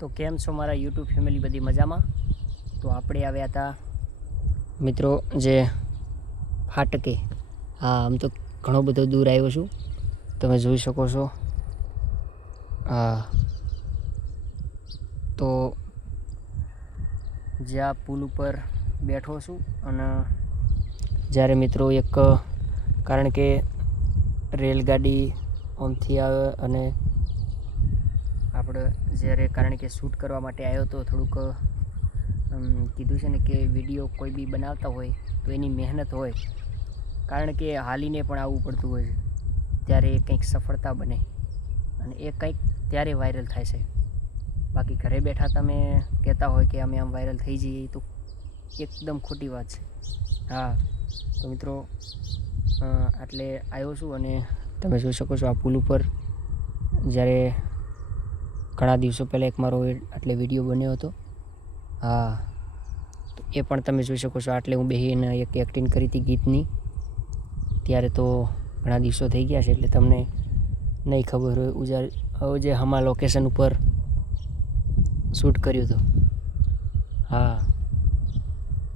તો કેમ છો મારા યુટ્યુબ ફેમિલી, બધી મજામાં? તો આપણે આવ્યા હતા મિત્રો જે ફાટકે. હા, આમ તો ઘણો બધો દૂર આવ્યો છું, તમે જોઈ શકો છો. હા, તો જ્યાં પુલ ઉપર બેઠો છું અને જ્યારે મિત્રો એક કારણ કે રેલગાડી આમથી આવે અને આપણે જ્યારે કારણ કે શૂટ કરવા માટે આવ્યો તો થોડુંક કીધું છે ને કે વિડીયો કોઈ બી બનાવતા હોય તો એની મહેનત હોય, કારણ કે હાલીને પણ આવવું પડતું હોય છે, ત્યારે એ કંઈક સફળતા બને અને એ કંઈક ત્યારે વાયરલ થાય છે. બાકી ઘરે બેઠા તમે કહેતા હોય કે અમે આમ વાયરલ થઈ જઈએ તો એકદમ ખોટી વાત છે. હા, તો મિત્રો આટલે આવ્યો છું અને તમે જોઈ શકો છો આ પુલ ઉપર જ્યારે ઘણા દિવસો પહેલાં એક મારો આટલે વિડીયો બન્યો હતો. હા, તો એ પણ તમે જોઈ શકો છો. આટલે હું બેસીને એક એક્ટિંગ કરી હતી ગીતની, ત્યારે તો ઘણા દિવસો થઈ ગયા છે એટલે તમને નહીં ખબર હોય. હવે જે હમા લોકેશન ઉપર શૂટ કર્યું હતું, હા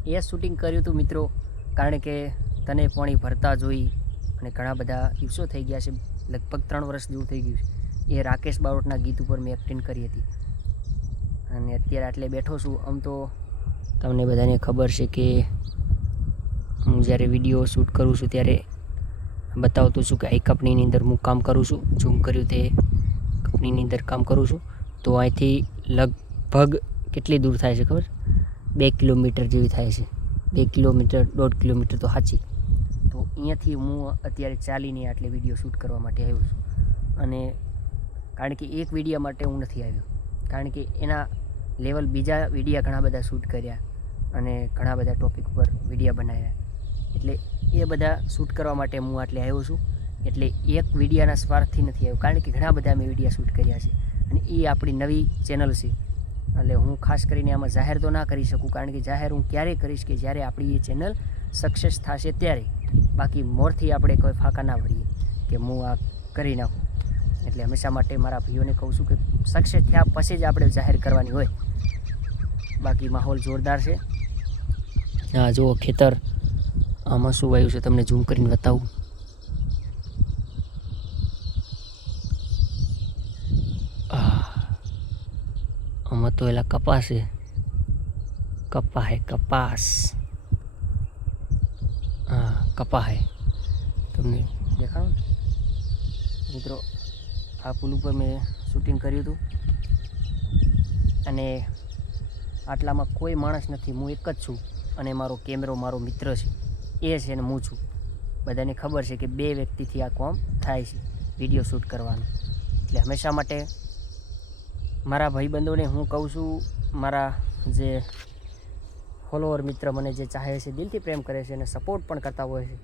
એ શૂટિંગ કર્યું હતું મિત્રો, કારણ કે તને પાણી ભરતા જોઈ અને ઘણા બધા દિવસો થઈ ગયા છે, લગભગ 3 વર્ષ જેવું થઈ ગયું છે. એ રાકેશ બારોટના ગીત ઉપર મેં એક્ટિંગ કરી હતી અને અત્યારે આટલે બેઠો છું. આમ તો તમને બધાને ખબર છે કે હું જ્યારે વિડીયો શૂટ કરું છું ત્યારે બતાવતું છું કે આ કંપનીની અંદર હું કામ કરું છું. ઝૂમ કર્યું તે કંપનીની અંદર કામ કરું છું. તો અહીંથી લગભગ કેટલી દૂર થાય છે ખબર? 2 કિલોમીટર જેવી થાય છે. 2 કિલોમીટર 1.5 કિલોમીટર તો સાચી. તો અહીંયાથી હું અત્યારે ચાલીને આટલે વિડીયો શૂટ કરવા માટે આવ્યો છું. અને કારણ કે એક વિડીયા માટે હું નથી આવ્યો, કારણ કે એના લેવલ બીજા વિડીયા ઘણા બધા શૂટ કર્યા અને ઘણા બધા ટોપિક ઉપર વિડીયા બનાવ્યા, એટલે એ બધા શૂટ કરવા માટે હું આટલે આવ્યો છું. એટલે એક વિડીયાના સ્વાર્થથી નથી આવ્યો, કારણ કે ઘણા બધા મેં વિડીયા શૂટ કર્યા છે અને એ આપણી નવી ચેનલ છે. એટલે હું ખાસ કરીને આમાં જાહેર તો ના કરી શકું, કારણ કે જાહેર હું ક્યારે કરીશ કે જ્યારે આપણી એ ચેનલ સક્સેસ થશે ત્યારે. બાકી મોરથી આપણે કોઈ ફાંકા ના ભરીએ કે હું આ કરી નાખું. એટલે હંમેશા માટે મારા ભાઈઓને કહું છું કે સક્સેસ થયા પછી જ આપણે જાહેર કરવાની હોય. બાકી માહોલ જોરદાર છે. હા, જુઓ ખેતર, આમાં શું વાવ્યું છે તમને ઝૂમ કરીને બતાવું. આમાં તો એલા કપાસ છે, કપા હે કપાસ. હા, કપા હે, તમને દેખાડું મિત્રો. આ પુલ ઉપર મેં શૂટિંગ કર્યું હતું અને આટલામાં કોઈ માણસ નથી, હું એક જ છું અને મારો કેમેરો મારો મિત્ર છે, એ છે ને હું છું. બધાને ખબર છે કે 2 વ્યક્તિથી આ કામ થાય છે વિડીયો શૂટ કરવાનું. એટલે હંમેશા માટે મારા ભાઈબંધોને હું કહું છું, મારા જે ફોલોવર મિત્ર મને જે ચાહે છે, દિલથી પ્રેમ કરે છે અને સપોર્ટ પણ કરતા હોય છે,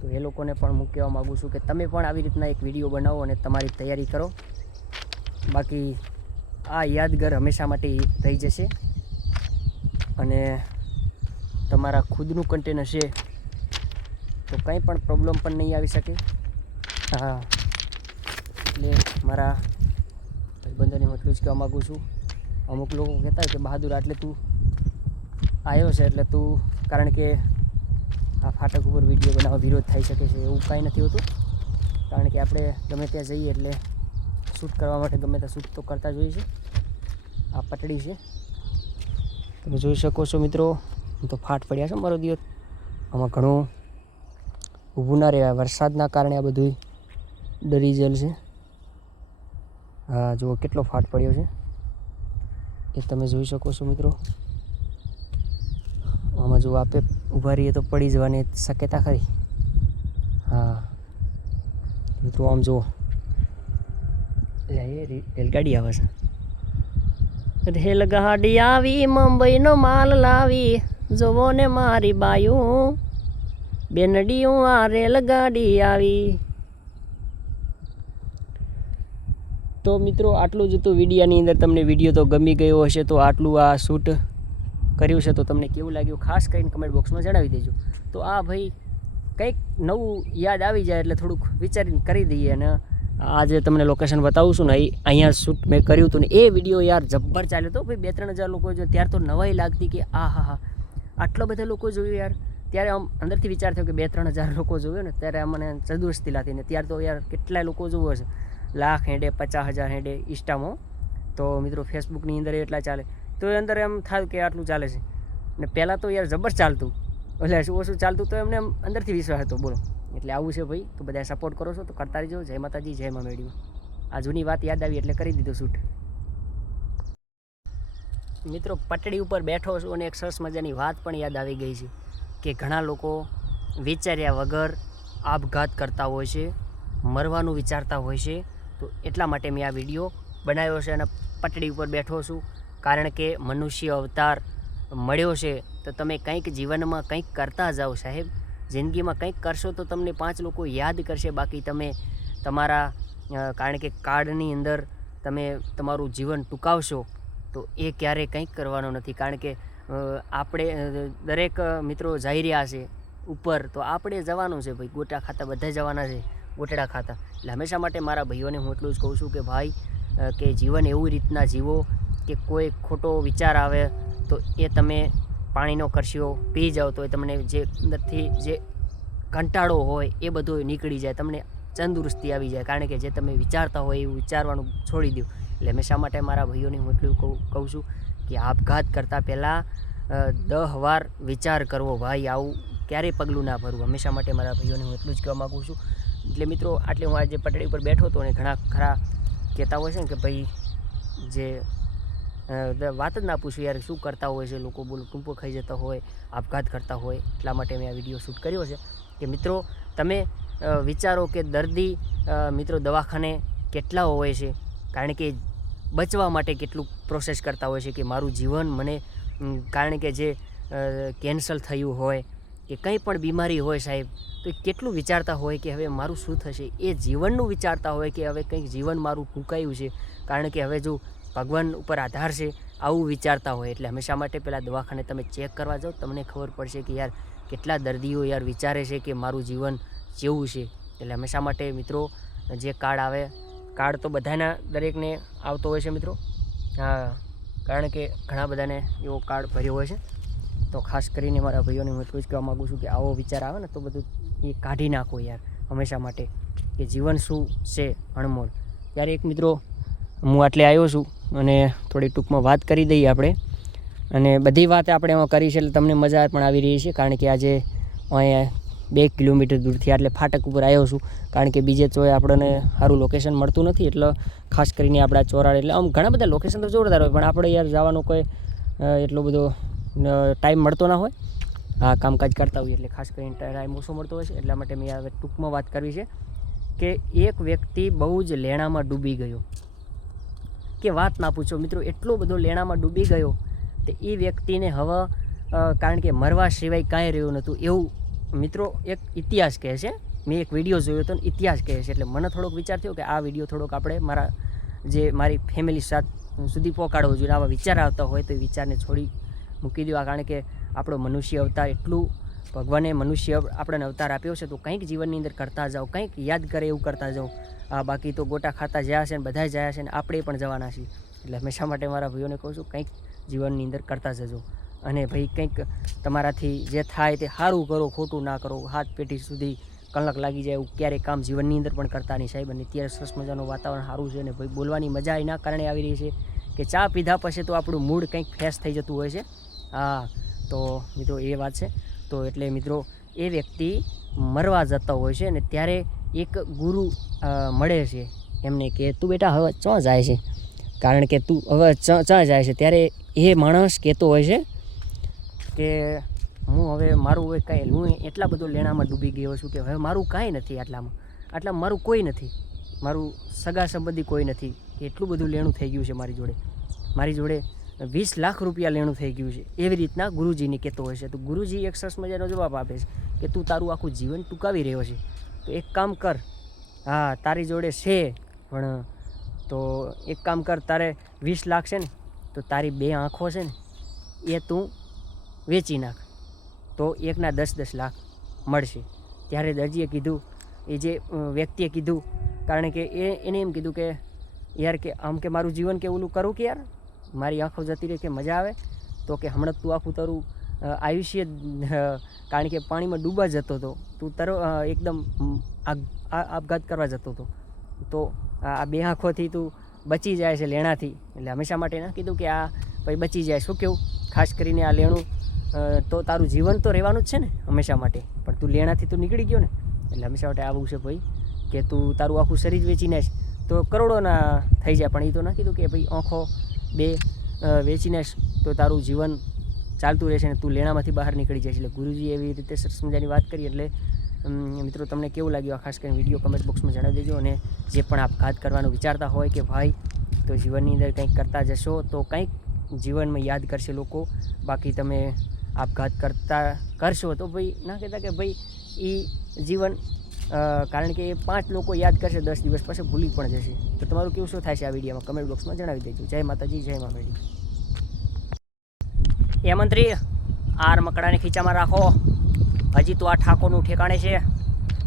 તો એ લોકોને પણ હું કહેવા માગું છું કે તમે પણ આવી રીતના એક વિડીયો બનાવો અને તમારી તૈયારી કરો. બાકી આ યાદગાર હંમેશા માટે રહી જશે અને તમારા ખુદનું કન્ટેન્ટ હશે તો કંઈ પણ પ્રોબ્લેમ પણ નહીં આવી શકે. હા, એટલે મારા ભાઈબંધોને હું એટલું જ કહેવા માગું છું. અમુક લોકો કહેતા હોય કે બહાદુર આટલે તું આવ્યો છે એટલે તું, કારણ કે આ ફાટક ઉપર વિડીયો બનાવવા વિરોધ થઈ શકે છે, એવું કાંઈ નથી હોતું. કારણ કે આપણે ગમે ત્યાં જઈએ એટલે શૂટ કરવા માટે ગમે ત્યાં શૂટ તો કરતા જોઈએ છે. આ પટડી છે, તમે જોઈ શકો છો મિત્રો. તો ફાટ પડ્યા છે મારો દિવસ, આમાં ઘણું ઊભું ના રહેવાય, વરસાદના કારણે આ બધું ડરી ગયેલ છે. હા, જુઓ કેટલો ફાટ પડ્યો છે એ તમે જોઈ શકો છો મિત્રો. આમાં જો આપે ઊભા રહીએ તો પડી જવાની શક્યતા ખરી. હા મિત્રો, આમ જુઓ રેલગાડી આવે છે. રેલગાડી આવી મુંબઈનો માલ લાવી, જોવો ને મારી બાયું બેનડીયું આ રેલગાડી આવી. તો મિત્રો આટલું જ હતું વિડીયાની અંદર. તમને વિડીયો તો ગમી ગયો હશે, તો આટલું આ શૂટ કર્યું છે તો તમને કેવું લાગ્યું ખાસ કરીને કમેન્ટ બોક્સમાં જણાવી દેજો. તો આ ભાઈ કંઈક નવું યાદ આવી જાય એટલે થોડુંક વિચારીને કરી દઈએ અને આજે તમને લોકેશન બતાવું છું ને, અહીંયા શૂટ મેં કર્યું હતું ને એ વિડીયો યાર જબ્બર ચાલ્યો હતો ભાઈ. 2-3 હજાર લોકો જોયું ત્યારે તો નવાઈ લાગતી કે આ હા આટલા બધા લોકો જોયું યાર. ત્યારે આમ અંદરથી વિચાર થયો કે 2-3 હજાર લોકો જોયું ને ત્યારે મને સંતુષ્ટિ લાગતી ને ત્યારે તો યાર કેટલાય લોકો જોવો હશે, લાખ હેડે 50,000 હેડે ઇન્સ્ટામાં. તો મિત્રો ફેસબુકની અંદર એટલા ચાલે તો એ અંદર એમ થાય કે આટલું ચાલે છે ને પહેલાં તો યાર જબર ચાલતું, એટલે ઓછું ચાલતું તો એમને અંદરથી વિશ્વાસ હતો. બોલો એટલે આવું છે ભાઈ. તો બધા સપોર્ટ કરો છો તો કરતા રહીજો. જય માતાજી, જય મા મેડીમાં. આ જૂની વાત યાદ આવી એટલે કરી દીધું શૂટ. મિત્રો પટડી ઉપર બેઠો છું અને એક સરસ મજાની વાત પણ યાદ આવી ગઈ છે કે ઘણા લોકો વિચાર્યા વગર આપઘાત કરતા હોય છે, મરવાનું વિચારતા હોય છે. તો એટલા માટે મેં આ વિડીયો બનાવ્યો છે અને પટડી ઉપર બેઠો છું. કારણ કે મનુષ્ય અવતાર મળ્યો છે તો તમે કંઈક જીવનમાં કંઈક કરતા જાઓ સાહેબ. જિંદગીમાં કંઈક કરશો તો તમને 5 લોકો યાદ કરશે. બાકી તમે તમારા કારણ કે કાર્ડની અંદર તમે તમારું જીવન ટૂંકાવશો તો એ ક્યારેય કંઈક કરવાનો નથી. કારણ કે આપણે દરેક મિત્રો જઈ રહ્યા છે ઉપર, તો આપણે જવાનું છે ભાઈ. ગોટા ખાતા બધા જવાના છે, ગોટડા ખાતા. એટલે હંમેશા માટે મારા ભાઈઓને હું એટલું જ કહું છું કે ભાઈ કે જીવન એવી રીતના જીવો કે કોઈ ખોટો વિચાર આવે તો એ તમે પાણીનો કરશીઓ પી જાઓ તો એ તમને જે અંદરથી જે કંટાળો હોય એ બધો નીકળી જાય, તમને તંદુરસ્તી આવી જાય. કારણ કે જે તમે વિચારતા હોય એવું વિચારવાનું છોડી દો. એટલે હંમેશા માટે મારા ભાઈઓને હું એટલું કહું છું કે આપઘાત કરતાં પહેલાં 10 વાર વિચાર કરવો ભાઈ. આવું ક્યારેય પગલું ના ભરવું. હંમેશા માટે મારા ભાઈઓને હું એટલું જ કહેવા માગું છું. એટલે મિત્રો આટલે હું આજે પટડી ઉપર બેઠો હતો અને ઘણા ખરા કહેતા હોય છે ને કે ભાઈ જે વાત જ ના પૂછું યાર, શું કરતા હોય છે લોકો, બોલો ટૂંપો ખાઈ જતા હોય, આપઘાત કરતા હોય. એટલા માટે મેં આ વિડીયો શૂટ કર્યો છે કે મિત્રો તમે વિચારો કે દર્દી મિત્રો દવાખાને કેટલા હોય છે. કારણ કે બચવા માટે કેટલું પ્રોસેસ કરતા હોય છે કે મારું જીવન મને, કારણ કે જે કેન્સર થયું હોય કે કંઈ પણ બીમારી હોય સાહેબ, તો એ કેટલું વિચારતા હોય કે હવે મારું શું થશે. એ જીવનનું વિચારતા હોય કે હવે કંઈક જીવન મારું ટૂંકાયું છે, કારણ કે હવે જો ભગવાન ઉપર આધાર છે, આવું વિચારતા હોય. એટલે હંમેશા માટે પહેલાં દવાખાને તમે ચેક કરવા જાઓ, તમને ખબર પડશે કે યાર કેટલા દર્દીઓ યાર વિચારે છે કે મારું જીવન જેવું છે. એટલે હંમેશા માટે મિત્રો જે કાર્ડ આવે, કાર્ડ તો બધાના દરેકને આવતો હોય છે મિત્રો. હા, કારણ કે ઘણા બધાને એવો કાર્ડ ભર્યો હોય છે. તો ખાસ કરીને મારા ભાઈઓને હું એટલું જ કહેવા માગું છું કે આવો વિચાર આવે ને તો બધું એ કાઢી નાખો યાર હંમેશા માટે, કે જીવન શું છે અણમોલ. ત્યારે એક મિત્રો હું આટલે આવ્યો છું અને થોડી ટૂંકમાં વાત કરી દઈએ આપણે. અને બધી વાત આપણે એમાં કરી છે એટલે તમને મજા પણ આવી રહી છે. કારણ કે આજે અહીંયા 2 કિલોમીટર દૂરથી એટલે ફાટક ઉપર આવ્યો છું. કારણ કે બીજે તો આપણને સારું લોકેશન મળતું નથી. એટલે ખાસ કરીને આપણા ચોરાડ, એટલે આમ ઘણા બધા લોકેશન તો જોરદાર હોય પણ આપણે યાર જવાનો કોઈ એટલો બધો ટાઈમ મળતો ના હોય. હા, કામકાજ કરતા હોઈએ એટલે ખાસ કરીને ટાઈમ ઓછો મળતો હોય છે. એટલા માટે મેં હવે ટૂંકમાં વાત કરવી છે કે એક વ્યક્તિ બહુ જ લેણામાં ડૂબી ગયો કે વાત ના પૂછો મિત્રો. એટલો બધો લેણામાં ડૂબી ગયો તો એ વ્યક્તિને હવે કારણ કે મરવા સિવાય કાંઈ રહ્યું નહોતું. એવું મિત્રો એક ઇતિહાસ કહે છે. મેં એક વિડીયો જોયો હતો ને ઇતિહાસ કહે છે. એટલે મને થોડોક વિચાર થયો કે આ વિડીયો થોડોક આપણે મારી ફેમિલી સુધી પહોંચાડવો જોઈએ. આવા વિચાર આવતા હોય તો એ વિચારને છોડી મૂકી દો. કારણ કે આપણો મનુષ્ય અવતાર એટલું ભગવાને મનુષ્ય આપણને અવતાર આપ્યો છે તો કંઈક જીવનની અંદર કરતા જાઓ, કંઈક યાદ કરે એવું કરતા જાઓ. બાકી તો ગોટા ખાતા જ્યાં છે ને બધા જયા છે ને આપણે પણ જવાના છીએ. એટલે હંમેશા માટે મારા ભાઈઓને કહું છું કંઈક જીવનની અંદર કરતા જજો. અને ભાઈ કંઈક તમારાથી જે થાય તે સારું કરો, ખોટું ના કરો. હાથ પેઢી સુધી કલક લાગી જાય એવું ક્યારેય કામ જીવનની અંદર પણ કરતા નહીં સાહેબ. અને અત્યારે સરસ મજાનું વાતાવરણ સારું છે અને ભાઈ બોલવાની મજા એના કારણે આવી રહી છે કે ચા પીધા પછી તો આપણું મૂડ કંઈક ફ્રેશ થઈ જતું હોય છે. હા, તો મિત્રો એ વાત છે. તો એટલે મિત્રો એ વ્યક્તિ મરવા જતા હોય છે અને ત્યારે એક ગુરુ મળે છે એમને કે તું બેટા હવે ચા જાય છે, કારણ કે તું હવે ચા જાય છે. ત્યારે એ માણસ કહેતો હોય છે કે હું હવે મારું હવે કાંઈ, હું એટલા બધો લેણામાં ડૂબી ગયો છું કે હવે મારું કાંઈ નથી. આટલામાં મારું કોઈ નથી, મારું સગા સંબંધી કોઈ નથી. એટલું બધું લેણું થઈ ગયું છે મારી જોડે 20 લાખ રૂપિયા લેણું થઈ ગયું છે. એવી રીતના ગુરુજીને કહેતો હોય છે. તો ગુરુજી એક સરસ મજાનો જવાબ આપે છે કે તું તારું આખું જીવન ટૂંકાવી રહ્યો છે તો એક કામ કર. હા, તારી જોડે છે પણ તો એક કામ કર, તારે 20 લાખ છે ને તો તારી 2 આંખો છે ને એ તું વેચી નાખ તો એકના 10-10 લાખ મળશે. ત્યારે દરજીએ કીધું, એ જે વ્યક્તિએ કીધું કારણ કે એને એમ કીધું કે યાર કે આમ કે મારું જીવન કે ઓલું કરું કે યાર મારી આંખો જતી રહે કે મજા આવે, તો કે હમણાં તું આખું તારું આયુષ્ય કારણ કે પાણીમાં ડૂબવા જતો હતો, તું એકદમ આપઘાત કરવા જતો હતો, તો આ 2 આંખોથી તું બચી જાય છે લેણાથી, એટલે હંમેશા માટે ના કીધું કે આ ભાઈ બચી જાય. શું કેવું, ખાસ કરીને આ લેણું તો તારું જીવન તો રહેવાનું જ છે ને હંમેશા માટે, પણ તું લેણાથી તું નીકળી ગયો ને, એટલે હંમેશા માટે આવું છે ભાઈ કે તું તારું આખું શરીર વેચીને તો કરોડોના થઈ જાય, પણ એ તો ના કીધું કે ભાઈ આંખો 2 વેચીને તો તારું જીવન ચાલતું રહેશે ને તું લેણામાંથી બહાર નીકળી જાય. એટલે ગુરુજી એવી રીતે સરસ મજાની વાત કરી. એટલે મિત્રો તમને કેવું લાગ્યું આ ખાસ કરીને વિડીયો કમેન્ટ બોક્સમાં જણાવી દેજો. અને જે પણ આપઘાત કરવાનું વિચારતા હોય કે ભાઈ તો જીવનની અંદર કંઈક કરતા જશો તો કંઈક જીવનમાં યાદ કરશે લોકો, બાકી તમે આપઘાત કરશો તો ભાઈ ના કહેતા કે ભાઈ એ જીવન કારણ કે 5 લોકો યાદ કરશે 10 દિવસ પછી ભૂલી પણ જશે. તો તમારું કેવું શું થાય છે આ વિડીયોમાં કમેન્ટ બોક્સમાં જણાવી દેજો. જય માતાજી, જય મા મેડી. એ મંત્રી આર મકડાને ખીચામાં રાખો, હજી તો આ ઠાકોરનું ઠેકાણે છે,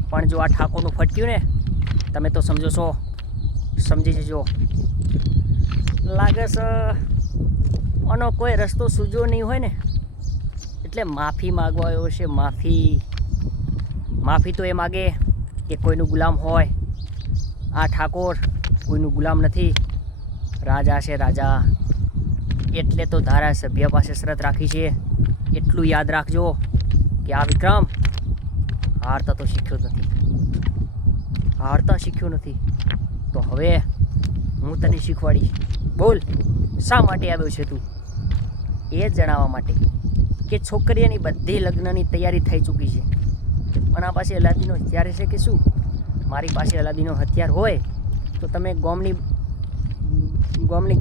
પણ જો આ ઠાકોરનું ફટક્યું ને તમે તો સમજો છો, સમજી જજો. લાગે છે આનો કોઈ રસ્તો સૂજો નહીં હોય ને, એટલે માફી માગવા આવ્યો છે. માફી તો એ માગે કે કોઈનું ગુલામ હોય. આ ઠાકોર કોઈનું ગુલામ નથી, રાજા છે રાજા. એટલે તો ધારાસભ્ય પાસે શરત રાખી છે, એટલું યાદ રાખજો કે આ વિક્રમ હારતા તો શીખ્યો નથી. તો હવે હું તને શીખવાડીશ. બોલ, શા માટે આવ્યો છે તું? એ જણાવવા માટે કે છોકરીઓની બધી લગ્નની તૈયારી થઈ ચૂકી છે, અને આ પાસે અલાદીનો હથિયાર છે કે શું? મારી પાસે અલાદીનો હથિયાર હોય તો તમે ગોમની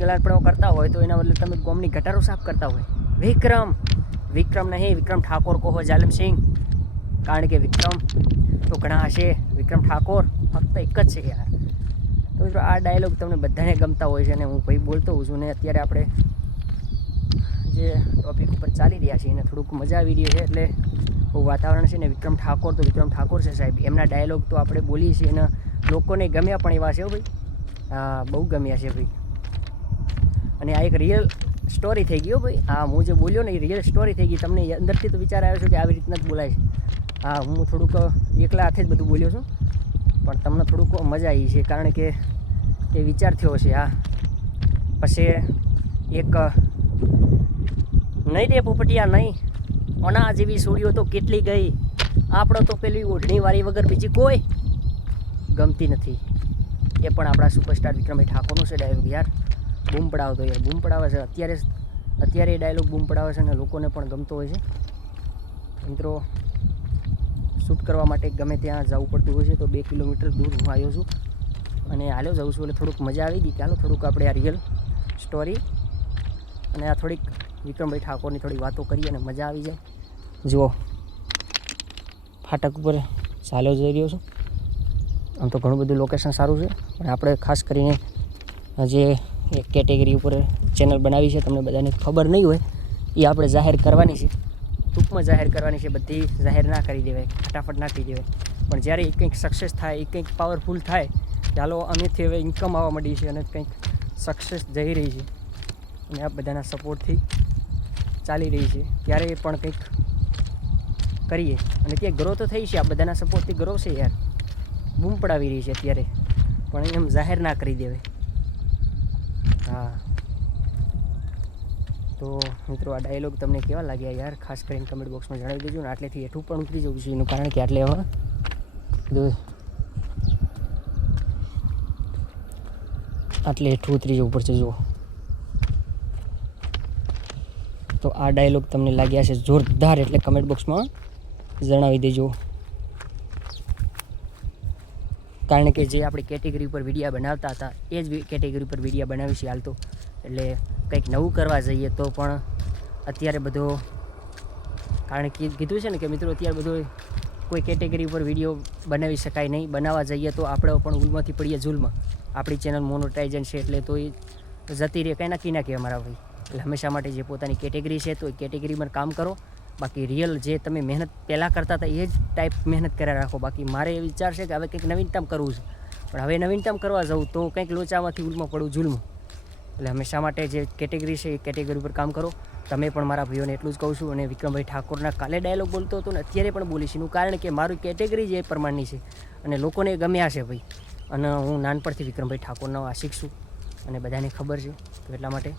ગલાડપણો કરતા હોય તો એના બદલે તમે ગોમની ગટારો સાફ કરતા હોય. વિક્રમ નહીં, વિક્રમ ઠાકોર કહો જાલમસિંહ, કારણ કે વિક્રમ તો ઘણા હશે, વિક્રમ ઠાકોર ફક્ત એક જ છે યાર. તો મિત્રો આ ડાયલોગ તમને બધાને ગમતા હોય છે અને હું ભાઈ બોલતો હોઉં છું. ને અત્યારે આપણે જે ટોપિક ઉપર ચાલી રહ્યા છીએ એને થોડુંક મજા આવી રહી છે, એટલે બહુ વાતાવરણ છે ને વિક્રમ ઠાકોર તો વિક્રમ ઠાકોર છે સાહેબ. એમના ડાયલોગ તો આપણે બોલીએ છીએ અને લોકોને ગમ્યા પણ એવા છે ભાઈ. હા, બહુ ગમ્યા છે ભાઈ. અને આ એક રિયલ સ્ટોરી થઈ ગયો ભાઈ. હા, હું જે બોલ્યો ને એ રિયલ સ્ટોરી થઈ ગઈ. તમને અંદરથી તો વિચાર આવ્યો છે કે આવી રીતના જ બોલાય છે. હા, હું થોડુંક એકલા હાથે જ બધું બોલ્યો છું, પણ તમને થોડુંક મજા આવી છે કારણ કે એ વિચાર થયો છે. હા, પછી એક નહીં રે પોપટિયા નહીં, ઓના જેવી સોડીઓ તો કેટલી ગઈ, આપણો તો પેલી ઓઢણીવાળી વગર બીજી કોઈ ગમતી નથી. એ પણ આપણા સુપરસ્ટાર વિક્રમભાઈ ઠાકોરનું છે ડાયલોગ યાર. બૂમ પડાવતો યાર, બૂમ પડાવે છે અત્યારે એ ડાયલોગ બૂમ પડાવે છે અને લોકોને પણ ગમતો હોય છે. મિત્રો શૂટ કરવા માટે ગમે ત્યાં જવું પડતું હોય છે, તો 2 કિલોમીટર દૂર હું આવ્યો છું અને હાલ્યો જાઉં છું. એટલે થોડુંક મજા આવી ગઈ કે હાલો થોડુંક આપણે આ રિયલ સ્ટોરી અને આ થોડીક વિક્રમભાઈ ઠાકોરની થોડી વાતો કરીએ અને મજા આવી જાય. જુઓ, ફાટક ઉપર ચાલ્યો જઈ રહ્યો છું. આમ તો ઘણું બધું લોકેશન સારું છે, પણ આપણે ખાસ કરીને જે એક કેટેગરી ઉપર ચેનલ બનાવી છે, તમને બધાને ખબર નહીં હોય એ આપણે જાહેર કરવાની છે, ટૂંકમાં જાહેર કરવાની છે. બધી જાહેર ના કરી દેવાય, ફટાફટ ના કરી દેવાય, પણ જ્યારે એ કંઈક સક્સેસ થાય, એ કંઈક પાવરફુલ થાય, ચાલો આમેથી હવે ઇન્કમ આવવા માંડી છે અને કંઈક સક્સેસ જઈ રહી છે અને આ બધાના સપોર્ટથી ચાલી રહી છે, ત્યારે એ પણ કંઈક કરીએ અને ત્યાં ગ્રો તો થઈ છે. આ બધાના સપોર્ટથી ગ્રો છે યાર, બૂમ પડાવી રહી છે અત્યારે, પણ એમ જાહેર ના કરી દેવાય. હા, તો મિત્રો આ ડાયલોગ તમને કેવા લાગ્યા યાર, ખાસ કરીને કમેન્ટ બોક્સમાં જણાવી દેજો. ને આટલેથી હેઠું પણ ઉતરી જવું છે એનું કારણ કે આટલે હવે આટલે હેઠું ઉતરી જવું પડશે. જુઓ, તો આ ડાયલોગ તમને લાગ્યા છે જોરદાર, એટલે કમેન્ટ બોક્સમાં જણાવી દેજો. કારણ કે જે આપણી કેટેગરી ઉપર વિડીયો બનાવતા હતા એ જ કેટેગરી ઉપર વિડીયો બનાવી છે હાલ તો. એટલે કંઈક નવું કરવા જઈએ તો પણ અત્યારે બધો, કારણ કે કીધું છે ને કે મિત્રો અત્યારે બધો કોઈ કેટેગરી ઉપર વિડીયો બનાવી શકાય નહીં. બનાવવા જઈએ તો આપણે પણ ઉલમાંથી પડીએ ઝૂલમાં. આપણી ચેનલ મોનોટાઇઝન છે એટલે તો એ જતી રહે, કંઈ નક્કી ના કહેવાય મારા ભાઈ. એટલે હંમેશા માટે જે પોતાની કેટેગરી છે તો એ કેટેગરીમાં કામ કરો. બાકી રિયલ જે તમે મહેનત પહેલાં કરતા હતા એ જ ટાઈપ મહેનત કર્યા રાખો. બાકી મારે એ વિચાર છે કે હવે કંઈક નવીનતમ કરવું છે, પણ હવે નવીનતમ કરવા જાઉં તો કંઈક લોચામાંથી ઉલમાં પડું જુલમાં. એટલે હંમેશા માટે જે કેટેગરી છે એ કેટેગરી ઉપર કામ કરો. તમે પણ મારા ભાઈઓને એટલું જ કહું છું. અને વિક્રમભાઈ ઠાકોરના કાલે ડાયલોગ બોલતો હતો ને અત્યારે પણ બોલીશ એનું કારણ કે મારું કેટેગરી જે પ્રમાણની છે અને લોકોને ગમ્યા છે ભાઈ. અને હું નાનપણથી વિક્રમભાઈ ઠાકોરનો આશિક છું અને બધાને ખબર છે. તો એટલા માટે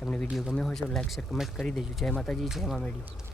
તમને વિડીયો ગમ્યો હોય તો લાઈક શેર કમેન્ટ કરી દેજો. જય માતાજી, જય મા મેડી.